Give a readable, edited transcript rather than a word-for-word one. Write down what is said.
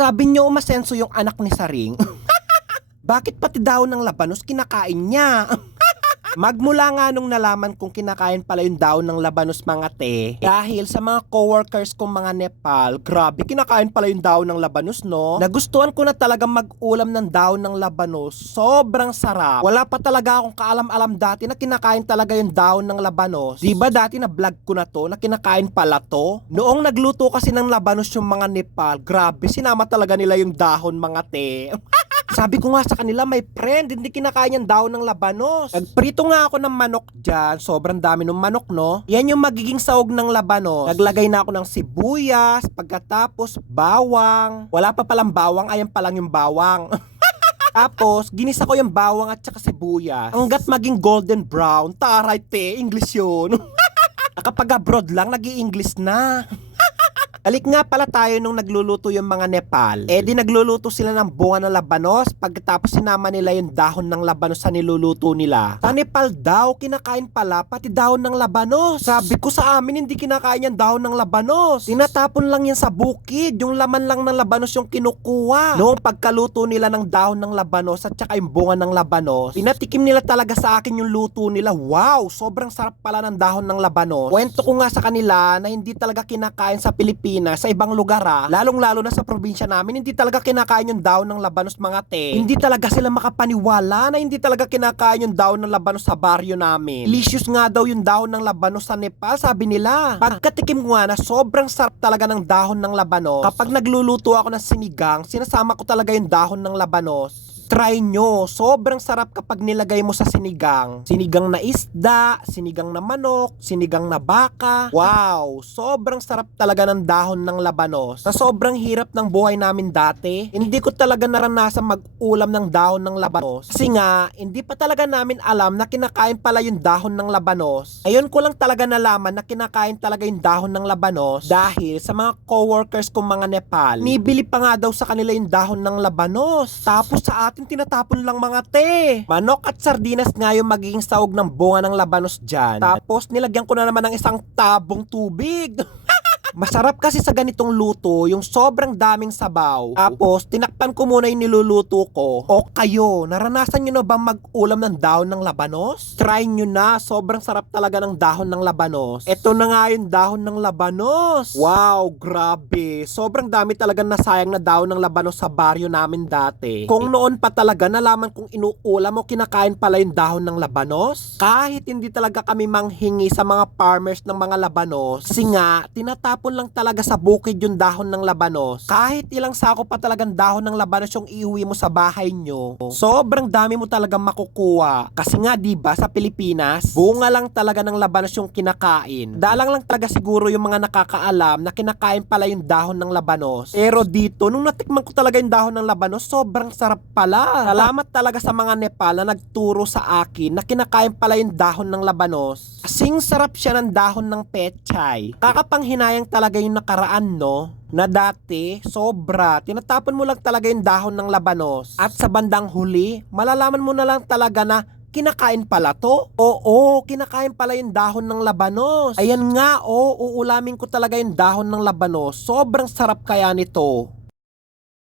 Sabi niyo umasenso yung anak ni Saring. Bakit pati daon ng labanos kinakain niya? Magmula nga nung nalaman kong kinakain pala yung daon ng labanos mga te, dahil sa mga coworkers kong mga Nepal, grabe kinakain pala yung daon ng labanos no? Nagustuhan ko na talaga mag-ulam ng daon ng labanos, sobrang sarap. Wala pa talaga akong kaalam-alam dati na kinakain talaga yung daon ng labanos. Diba dati na vlog ko na to, na kinakain pala to? Noong nagluto kasi ng labanos yung mga Nepal, grabe sinama talaga nila yung dahon mga te. Sabi ko nga sa kanila, my friend, hindi kinakain yung daon ng labanos. Nagprito nga ako ng manok dyan, sobrang dami ng manok no. Yan yung magiging sahog ng labanos. Naglagay na ako ng sibuyas, pagkatapos bawang. Wala pa palang bawang, ayan pa lang yung bawang. Tapos, ginisa ko yung bawang at saka sibuyas. Hanggat maging golden brown, taray te, English yun. Kapag abroad lang, nag-i-English na. Alik nga pala tayo nung nagluluto yung mga Nepal. Di nagluluto sila ng bunga ng labanos pagkatapos sinama nila yung dahon ng labanos sa niluluto nila. Sa Nepal daw, kinakain pala pati dahon ng labanos. Sabi ko sa amin, hindi kinakain yung dahon ng labanos. Tinatapon lang yan sa bukid. Yung laman lang ng labanos yung kinukuha. Noong pagkaluto nila ng dahon ng labanos at saka yung bunga ng labanos, pinatikim nila talaga sa akin yung luto nila. Wow, sobrang sarap pala ng dahon ng labanos. Kwento ko nga sa kanila na hindi talaga kinakain sa Pilipinas, sa ibang lugar lalong-lalo na sa probinsya namin, hindi talaga kinakain yung daon ng labanos mga te. Hindi talaga sila makapaniwala na hindi talaga kinakain yung daon ng labanos sa baryo namin. Delicious nga daw yung daon ng labanos sa Nepal, sabi nila. Pagkatikim ko nga na sobrang sarap talaga ng dahon ng labanos. Kapag nagluluto ako ng sinigang, sinasama ko talaga yung dahon ng labanos. Try nyo, sobrang sarap kapag nilagay mo sa sinigang. Sinigang na isda, sinigang na manok, sinigang na baka. Wow, sobrang sarap talaga ng dahon ng labanos. Sa sobrang hirap ng buhay namin dati, hindi ko talaga naranasan mag-ulam ng dahon ng labanos. Kasi nga, hindi pa talaga namin alam na kinakain pala yung dahon ng labanos. Ayun ko lang talaga nalaman na kinakain talaga yung dahon ng labanos dahil sa mga coworkers kong mga Nepal. Nibili pa nga daw sa kanila yung dahon ng labanos. Tapos sa atin tinatapon lang mga te. Manok at sardinas nga yung magiging sahog ng bunga ng labanos dyan. Tapos nilagyan ko na naman ng isang tabong tubig. Masarap kasi sa ganitong luto, yung sobrang daming sabaw. Tapos, tinakpan ko muna yung niluluto ko. O kayo, naranasan nyo na bang mag-ulam ng dahon ng labanos? Try nyo na, sobrang sarap talaga ng dahon ng labanos. Ito na nga yung dahon ng labanos. Wow, grabe. Sobrang dami talaga nasayang na dahon ng labanos sa baryo namin dati. Kung noon pa talaga nalaman kong inuulam o kinakain pala yung dahon ng labanos, kahit hindi talaga kami manghingi sa mga farmers ng mga labanos, kasi nga, tinatapon lang talaga sa bukid yung dahon ng labanos. Kahit ilang sako pa talagang dahon ng labanos yung iuwi mo sa bahay nyo, sobrang dami mo talagang makukuha. Kasi nga diba sa Pilipinas, bunga lang talaga ng labanos yung kinakain. Dalang lang talaga siguro yung mga nakakaalam na kinakain pala yung dahon ng labanos. Pero dito, nung natikman ko talaga yung dahon ng labanos, sobrang sarap pala. Salamat talaga sa mga Nepal na nagturo sa akin na kinakain pala yung dahon ng labanos. Kasing sarap siya ng dahon ng pechay. Kakapanghinayang talaga yung nakaraan no, na dati sobra tinatapon mo lang talaga yung dahon ng labanos at sa bandang huli malalaman mo na lang talaga na kinakain pala to. Oo, kinakain pala yung dahon ng labanos. Ayan nga, uulamin ko talaga yung dahon ng labanos. Sobrang sarap kaya nito.